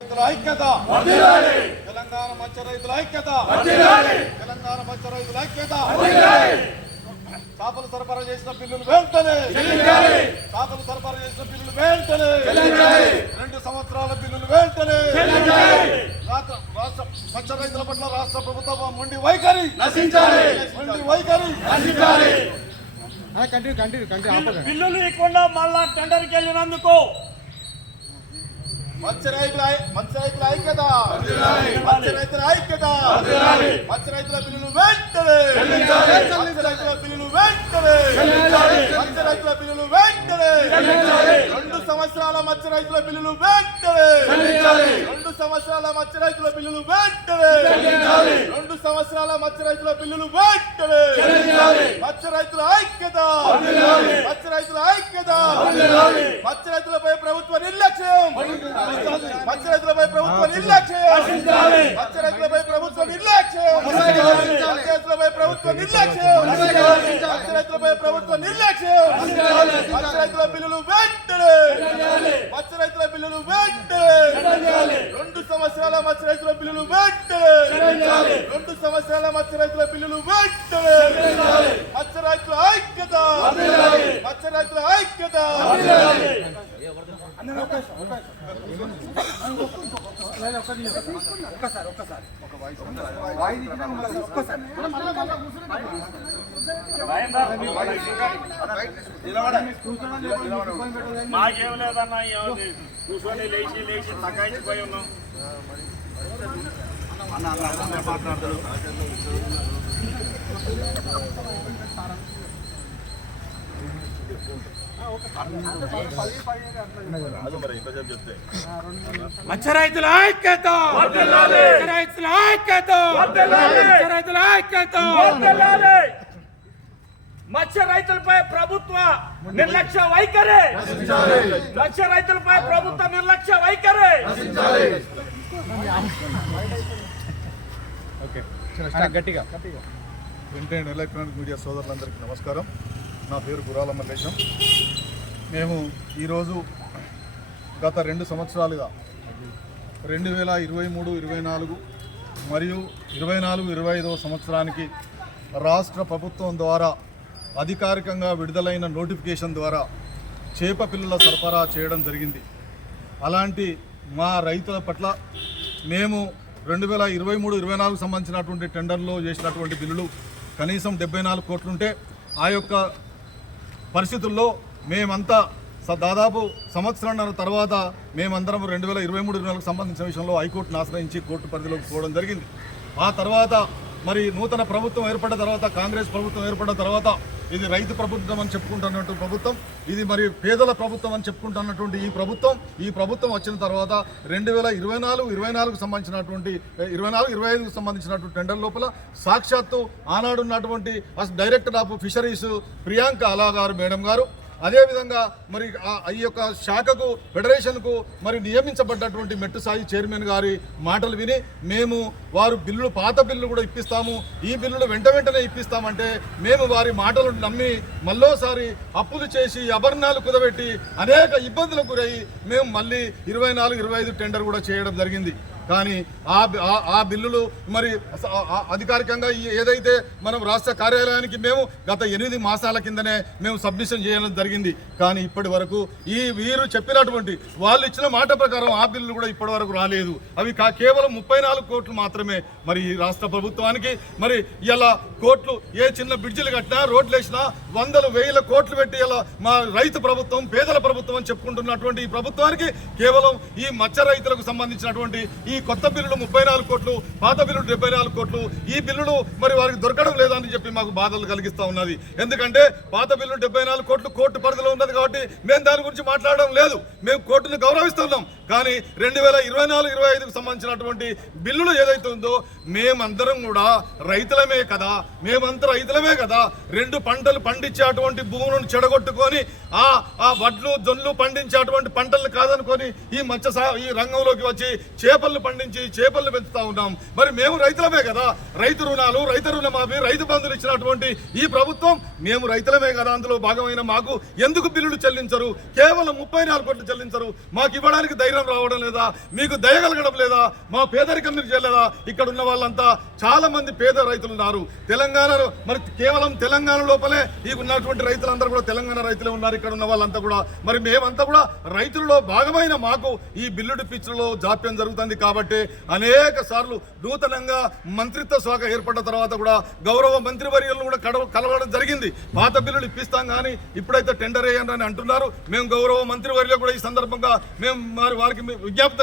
రైతుల ఐక్యత. తెలంగాణ మత్స్య రైతుల ఐక్యత. తెలంగాణ మత్స్య రైతుల ఐక్యత. చేపలు సరఫరా చేసిన బిల్లులు వెంటనే. చేపలు సరఫరా చేసిన బిల్లులు వెంటనే. రెండు సంవత్సరాల బిల్లులు వెంటనే. మత్స్య రైతుల పట్ల రాష్ట్ర ప్రభుత్వం మొండి వైఖరి. మొండి వైఖరి. కంటిన్యూ కంటిన్యూ కంటిన్యూ ఆపకండి. బిల్లులు ఇవ్వకుండా మళ్ళా టెండర్కి వెళ్ళినందుకు మత్స్య రైతుల మత్స్య రైతుల ఐక్యత. మత్స్య రైతుల ఐక్యత. మత్స్య రైతుల బిల్లులు వెంటనే. మత్స్య రైతుల బిల్లులు వెంటనే. మత్స్య రైతుల బిల్లులు వెంటనే. సంవత్సరాల మత్స్య రైతుల బిల్లులు వెంటనే రెండు సంవత్సరాల మత్స్య రైతుల బిల్లులు వెంటనే రెండు సంవత్సరాల మత్స్య రైతుల బిల్లులు వెంటనే మత్స్య రైతుల ఐక్యత. మత్స్య రైతుల ఐక్యత. మత్స్య రైతులపై ప్రభుత్వ నిర్లక్ష్యం. మత్స్య రైతులపై ప్రభుత్వ నిర్లక్ష్యం. మత్స్య రైతులపై ప్రభుత్వ నిర్లక్ష్యం. మత్స్య రైతులపై ప్రభుత్వ నిర్లక్ష్యం మత్స్య రైతులపై ప్రభుత్వ నిర్లక్ష్యం మత్స్య రైతుల బిల్లులు వెంటనే మత్స్య రైతుల బిల్లులు వెంటనే రెండు సంవత్సరాల మత్స్య రైతుల బిల్లులు వెంటనే రెండు సంవత్సరాల మత్స్య రైతుల బిల్లులు వెంటనే మత్స్య రైతుల ఐక్యత. మత్స్య రైతుల ఐక్యత ఒక్కసారి ఒక్కసారి. మాకేం లేదన్నా కూర్చొని లేచి లేచి తగ్గించిపోయి ఉన్నాం. మత్స్య రైతుల ఐక్యత మత్స్య రైతుల ఐక్యత మత్స్య రైతుల ఐక్యత వర్ధిల్లాలి. మత్స్య రైతులపై ప్రభుత్వ నిర్లక్ష్య వైఖరి మత్స్య రైతులపై ప్రభుత్వ నిర్లక్ష్య వైఖరి ఓకే స్టార్ట్ గట్టిగా. ప్రింట్ అండ్ ఎలక్ట్రానిక్ మీడియా సోదరులందరికీ నమస్కారం. నా పేరు గురాల మల్లేశం. మేము ఈరోజు గత రెండు సంవత్సరాలుగా రెండు వేల ఇరవై మూడు ఇరవై నాలుగు మరియు ఇరవై నాలుగు ఇరవై ఐదవ సంవత్సరానికి రాష్ట్ర ప్రభుత్వం ద్వారా అధికారికంగా విడుదలైన నోటిఫికేషన్ ద్వారా చేప పిల్లల సరఫరా చేయడం జరిగింది. అలాంటి మా రైతుల పట్ల మేము రెండు వేల ఇరవై మూడు ఇరవై నాలుగు సంబంధించినటువంటి టెండర్లో చేసినటువంటి బిల్లులు కనీసం డెబ్బై నాలుగు కోట్లుంటే ఆ యొక్క పరిస్థితుల్లో మేమంతా స- దాదాపు సంవత్సరం తర్వాత మేమందరం రెండు వేల ఇరవై మూడు ఇరవై నాలుగు సంబంధించిన విషయంలో హైకోర్టును ఆశ్రయించి కోర్టు పరిధిలోకి పోవడం జరిగింది. ఆ తర్వాత మరి నూతన ప్రభుత్వం ఏర్పడిన తర్వాత కాంగ్రెస్ ప్రభుత్వం ఏర్పడిన తర్వాత ఇది రైతు ప్రభుత్వం అని చెప్పుకుంటున్నటువంటి ప్రభుత్వం ఇది మరి పేదల ప్రభుత్వం అని చెప్పుకుంటున్నటువంటి ఈ ప్రభుత్వం. ఈ ప్రభుత్వం వచ్చిన తర్వాత రెండు వేల ఇరవై నాలుగు ఇరవై నాలుగు సంబంధించినటువంటి ఇరవై నాలుగు ఇరవై ఐదుకు సంబంధించినటువంటి టెండర్ లోపల సాక్షాత్తు ఆనాడు ఉన్నటువంటి అస్- director of fisheries Priyanka Ala గారు మేడం గారు అదేవిధంగా మరి ఆ- ఈ యొక్క శాఖకు ఫెడరేషన్కు మరి నియమించబడ్డటువంటి మెట్టు సాయి చైర్మన్ గారి మాటలు విని మేము వారు బిల్లులు పాత బిల్లులు కూడా ఇప్పిస్తాము. ఈ బిల్లులు వెంట వెంటనే ఇప్పిస్తామంటే మేము వారి మాటలు నమ్మి మళ్ళోసారి అప్పులు చేసి అభరణాలు కుదబెట్టి అనేక ఇబ్బందులకు గురై మేము మళ్ళీ ఇరవై నాలుగు ఇరవై ఐదు టెండర్ కూడా చేయడం జరిగింది. కానీ ఆ బి- ఆ- బిల్లులు మరి అధికారికంగా ఈ- ఏదైతే మనం రాష్ట్ర కార్యాలయానికి మేము గత ఎనిమిది మాసాల కిందనే మేము సబ్మిషన్ చేయడం జరిగింది. కానీ ఇప్పటి వరకు ఈ వీరు చెప్పినటువంటి వాళ్ళు ఇచ్చిన మాట ప్రకారం ఆ బిల్లులు కూడా ఇప్పటి వరకు రాలేదు. అవి కా కేవలం ముప్పై నాలుగు కోట్లు మాత్రమే మరి ఈ రాష్ట్ర ప్రభుత్వానికి. మరి ఇలా కోట్లు ఏ చిన్న బ్రిడ్జిలు కట్టినా రోడ్లు వేసినా వందలు వేల కోట్లు పెట్టి ఇలా మా రైతు ప్రభుత్వం పేదల ప్రభుత్వం అని చెప్పుకుంటున్నటువంటి ఈ ప్రభుత్వానికి కేవలం ఈ మత్స్య రైతులకు సంబంధించినటువంటి ఈ ఈ కొత్త బిల్లులు ముప్పై నాలుగు కోట్లు పాత బిల్లులు డెబ్బై నాలుగు కోట్లు. ఈ బిల్లులు మరి వారికి దొరకడం లేదని చెప్పి మాకు బాధలు కలిగిస్తూ ఉన్నది. ఎందుకంటే పాత బిల్లు డెబ్బై నాలుగు కోట్లు కోర్టు పరిధిలో ఉన్నది కాబట్టి మేము దాని గురించి మాట్లాడడం లేదు. మేము కోర్టును గౌరవిస్తున్నాం. కానీ రెండు వేల ఇరవై నాలుగు ఇరవై ఐదుకు సంబంధించినటువంటి బిల్లులు ఏదైతే ఉందో మేమందరం కూడా రైతులమే కదా మేమంతా రైతులమే కదా రెండు పంటలు పండించేటువంటి భూములను చెడగొట్టుకొని ఆ ఆ వడ్లు జొన్లు పండించేటువంటి పంటలు కాదనుకొని ఈ మత్స్య ఈ రంగంలోకి వచ్చి చేపలను పండించి చేపలను పెంచుతా ఉన్నాం. మరి మేము రైతులమే కదా రైతు రుణాలు రైతు రుణమాఫీ రైతు బంధులు ఇచ్చినటువంటి ఈ ప్రభుత్వం మేము రైతులమే కదా అందులో భాగమైన మాకు ఎందుకు బిల్లులు చెల్లించరు? కేవలం ముప్పై నాలుగు కోట్లు చెల్లించరు. మాకు ఇవ్వడానికి ధైర్యం ధైర్యం రావడం లేదా? మీకు దయగలగడం లేదా? మా పేదరికం మీరు చేయలేదా? ఇక్కడ ఉన్న వాళ్ళంతా చాలా మంది పేద రైతులు ఉన్నారు. తెలంగాణలో మరి కేవలం తెలంగాణ లోపలే మీకు ఉన్నటువంటి రైతులందరూ కూడా తెలంగాణ రైతులే ఉన్నారు. ఇక్కడ ఉన్న వాళ్ళంతా కూడా. మరి మేమంతా కూడా రైతులలో భాగమైన మాకు ఈ బిల్లుడు పిచ్చులో జాప్యం జరుగుతుంది కాబట్టి అనేక సార్లు నూతనంగా మంత్రిత్వ శాఖ ఏర్పడ్డ తర్వాత కూడా గౌరవ మంత్రివర్యులను కూడా కడవ కలవడం జరిగింది. పాత బిల్లులు ఇప్పిస్తాం కానీ ఇప్పుడైతే టెండర్ వేయండి అని అంటున్నారు. మేము గౌరవ మంత్రివర్యులు కూడా ఈ సందర్భంగా మేము మరి వాళ్ళకి మేము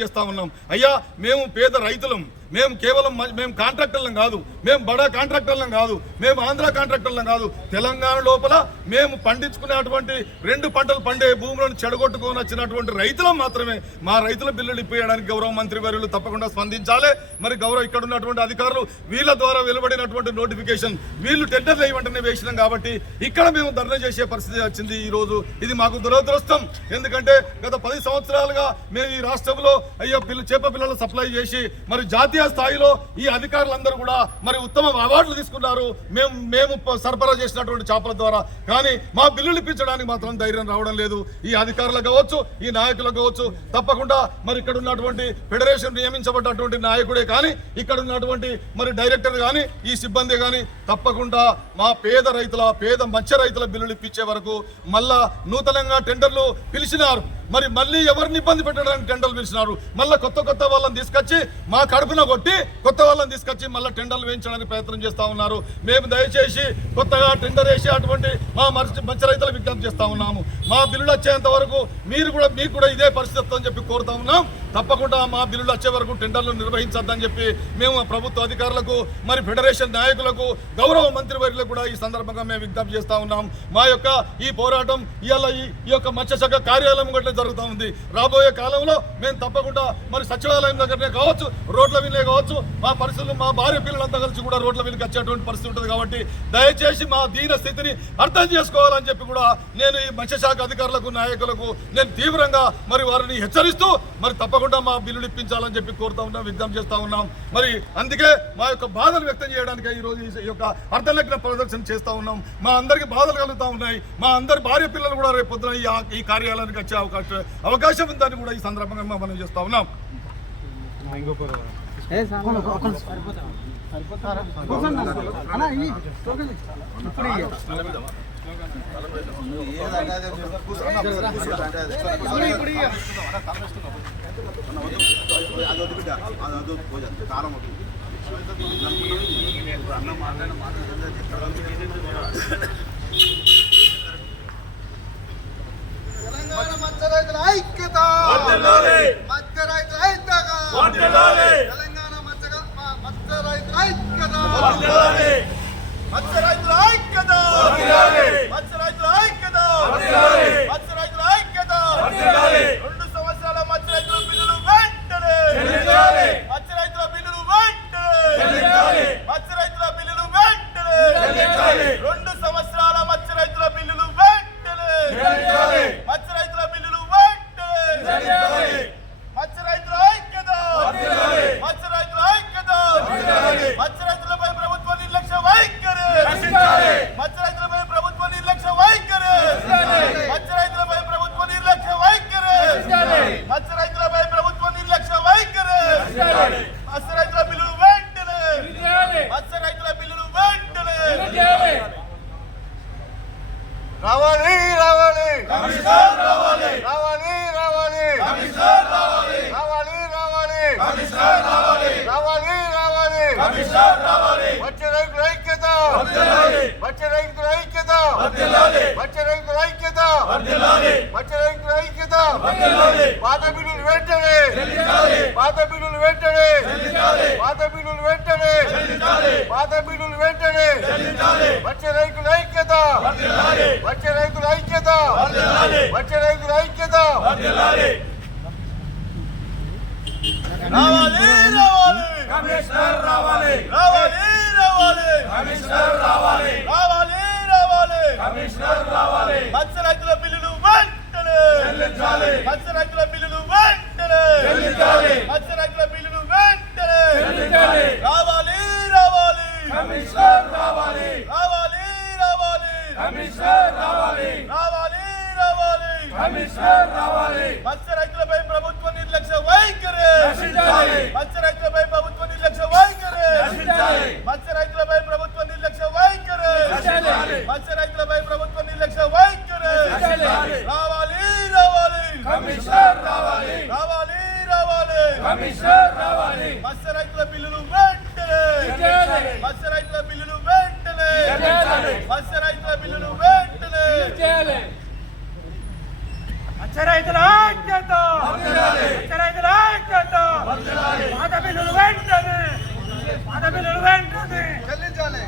చేస్తా ఉన్నాం. అయ్యా మేము పేద రైతులం. మేము కేవలం మేము కాంట్రాక్టర్లం కాదు. మేము బడా కాంట్రాక్టర్లం కాదు. మేము ఆంధ్ర కాంట్రాక్టర్లం కాదు. తెలంగాణ లోపల మేము పండించుకునేటువంటి రెండు పంటలు పండే భూములను చెడగొట్టుకొని వచ్చినటువంటి రైతులం మాత్రమే. మా రైతుల బిల్లులు ఇప్పించడానికి గౌరవ మంత్రి వర్యులు తప్పకుండా స్పందించాలి. మరి గౌరవ ఇక్కడ ఉన్నటువంటి అధికారులు వీళ్ళ ద్వారా వెలువడినటువంటి నోటిఫికేషన్ వీళ్ళు టెండర్లు వెంటనే వేసినాం కాబట్టి ఇక్కడ మేము ధర్నా చేసే పరిస్థితి వచ్చింది ఈ రోజు. ఇది మాకు దురదృష్టం. ఎందుకంటే గత పది సంవత్సరాలుగా మేము ఈ రాష్ట్రంలో అయ్యో పిల్ల చేప పిల్లలు సప్లై చేసి మరి జాతి జాతీయ స్థాయిలో ఈ అధికారులందరూ కూడా మరి ఉత్తమ అవార్డులు తీసుకున్నారు. మేము మేము సరఫరా చేసినటువంటి చేపల ద్వారా. కానీ మా బిల్లులు ఇప్పించడానికి మాత్రం ధైర్యం రావడం లేదు. ఈ అధికారులకు కావచ్చు ఈ నాయకులకు కావచ్చు తప్పకుండా మరి ఇక్కడ ఉన్నటువంటి ఫెడరేషన్ నియమించబడ్డటువంటి నాయకుడే కానీ ఇక్కడ ఉన్నటువంటి మరి డైరెక్టర్ కానీ ఈ సిబ్బంది కానీ తప్పకుండా మా పేద రైతుల పేద మత్స్య రైతుల బిల్లులు ఇప్పించే వరకు మళ్ళా నూతనంగా టెండర్లు పిలిచినారు. మరి మళ్ళీ ఎవరిని ఇబ్బంది పెట్టడానికి టెండర్లు పిలిచినారు? మళ్ళీ కొత్త కొత్త వాళ్ళని తీసుకొచ్చి మా కడుపున కొట్టి కొత్త వాళ్ళని తీసుకొచ్చి మళ్ళీ టెండర్లు వేయించడానికి ప్రయత్నం చేస్తా ఉన్నారు. మేము దయచేసి కొత్తగా టెండర్ వేసి అటువంటి మా మత్స్య మత్స్య రైతుల విజ్ఞప్తి చేస్తూ ఉన్నాము. మా బిల్లులు వచ్చేంత వరకు మీరు కూడా మీకు కూడా ఇదే పరిస్థితి చెప్పి కోరుతా ఉన్నాం. తప్పకుండా మా బిల్లులు వచ్చే వరకు టెండర్లు నిర్వహించొద్దని చెప్పి మేము ప్రభుత్వ అధికారులకు మరి ఫెడరేషన్ నాయకులకు గౌరవ మంత్రి వర్యులకు కూడా ఈ సందర్భంగా మేము విజ్ఞప్తి చేస్తా ఉన్నాం. మా యొక్క ఈ పోరాటం ఇవాళ ఈ ఈ యొక్క మత్స్యశాఖ కార్యాలయం గట్ల జరుగుతూ ఉంది. రాబోయే కాలంలో మేము తప్పకుండా మరి సచివాలయం దగ్గరనే కావచ్చు రోడ్ల మీదే కావచ్చు మా పరిస్థితులు మా భార్య పిల్లలంతా కలిసి కూడా రోడ్ల మీదకి వచ్చేటువంటి పరిస్థితి ఉంటుంది కాబట్టి దయచేసి మా దీన స్థితిని అర్థం చేసుకోవాలని చెప్పి కూడా నేను ఈ మత్స్యశాఖ అధికారులకు నాయకులకు నేను తీవ్రంగా మరి వారిని హెచ్చరిస్తూ మరి తప్పకుండా మా బిల్లులు ఇప్పించాలని చెప్పి కోరుతా ఉన్నాం విజ్ఞప్తి చేస్తా ఉన్నాం. మరి అందుకే మా యొక్క బాధలు వ్యక్తం చేయడానికి ఈ రోజు ఈ యొక్క అర్ధలగ్న ప్రదర్శన చేస్తా ఉన్నాం. మా అందరికి బాధలు కలుగుతా ఉన్నాయి. మా అందరి భార్య పిల్లలు కూడా రేపు పొద్దున ఈ కార్యాలయానికి వచ్చే అవకాశం అవకాశం ఉందని కూడా ఈ సందర్భంగా మనం చేస్తా ఉన్నాం. తెలంగాణ మత్స్య రైతుల ఐక్యత! మత్స్య రైతుల ఐక్యత తెలంగాణ మత్స్య మ- మత్స్య రైతుల ఐక్యత మత్స్య రైతుల ఐక్యత మత్స్య రైతుల ఐక్యత మత్స్య రైతుల ఐక్యత రెండు సంవత్సరాల మత్స్య రైతుల బిల్లులు వెంటనే మత్స్య రైతుల బిల్లులు వెంటనే మత్స్య రైతుల బిల్లులు వెంటనే రెండు సంవత్సరాల మత్స్య రైతుల బిల్లులు వెంటనే మత్స్య రైతుల బిల్లులు వెంటనే మత్స్య రైతుల ఐక్యత మత్స్య రైతుల ఐక్యత మత్స్య రైతులపై ప్రభుత్వ నిర్లక్ష్య వైఖరి మత్స్య రైతులపై ప్రభుత్వ నిర్లక్ష్య వైఖరి మత్స్య రైతులపై ప్రభుత్వ నిర్లక్ష్య వైఖరి మత్స్య రైతులపై ప్రభుత్వ నిర్లక్ష్య వైఖరి మత్స్య రైతుల బిల్లులు వెంటనే మత్స్య రైతుల బిల్లులు వెంటనే రావాలి రావాలి కమిషనర్ రావాలి రావాలి రావాలి కమిషనర్ రావాలి రావాలి రావాలి. రావాలి వచ్చే రైతుల ఐక్యత. వచ్చే రైతుల ఐక్యత. వచ్చే రైతుల ఐక్యత. వచ్చే రైతుల ఐక్యత. పాత వెంటనే. చెల్లించాలి. పాత బిల్లులు వెంటనే. పాత బిల్లులు వెంటనే. పాత బిల్లులు వెంటనే. వచ్చే రైతుల ఐక్యత. వచ్చే రైతుల ఐక్యత. వచ్చే రైతుల ఐక్యత. రావాలి. రావాలి కమిషనర్ రావాలి రావాలి రావాలి కమిషనర్ రావాలి రావాలి రావాలి కమిషనర్ రావాలి మత్స్య రైతుల బిల్లులు వెంటనే చెల్లించాలి మత్స్య రైతుల బిల్లులు వెంటనే చెల్లించాలి మత్స్య రైతుల బిల్లులు వెంటనే చెల్లించాలి రావాలి రావాలి కమిషనర్ రావాలి రావాలి రావాలి కమిషనర్ రావాలి రావాలి రావాలి కమిషనర్ రావాలి మత్స్య రైతులపై ప్రభుత్వ నిర్లక్ష్య మత్స్య రైతులపై ప్రభుత్వ నిర్లక్ష్య వైఖరి మత్స్య రైతులపై ప్రభుత్వ నిర్లక్ష్య వైఖరి మత్స్య రైతులపై ప్రభుత్వ నిర్లక్ష్య వైఖరి రావాలి రావాలి రావాలి రావాలి మత్స్య రైతుల బిల్లులు వెంటనే మత్స్య రైతుల బిల్లులు వెంటనే. మత్స్య రైతుల బిల్లులు వెంటనే. మత్స్య రైతుల ఐక్యత. మత్స్య రైతుల ఐక్యత. పాత బిల్లులు వెంటనే. పాత బిల్లులు వెంటనే. చెల్లించాలి.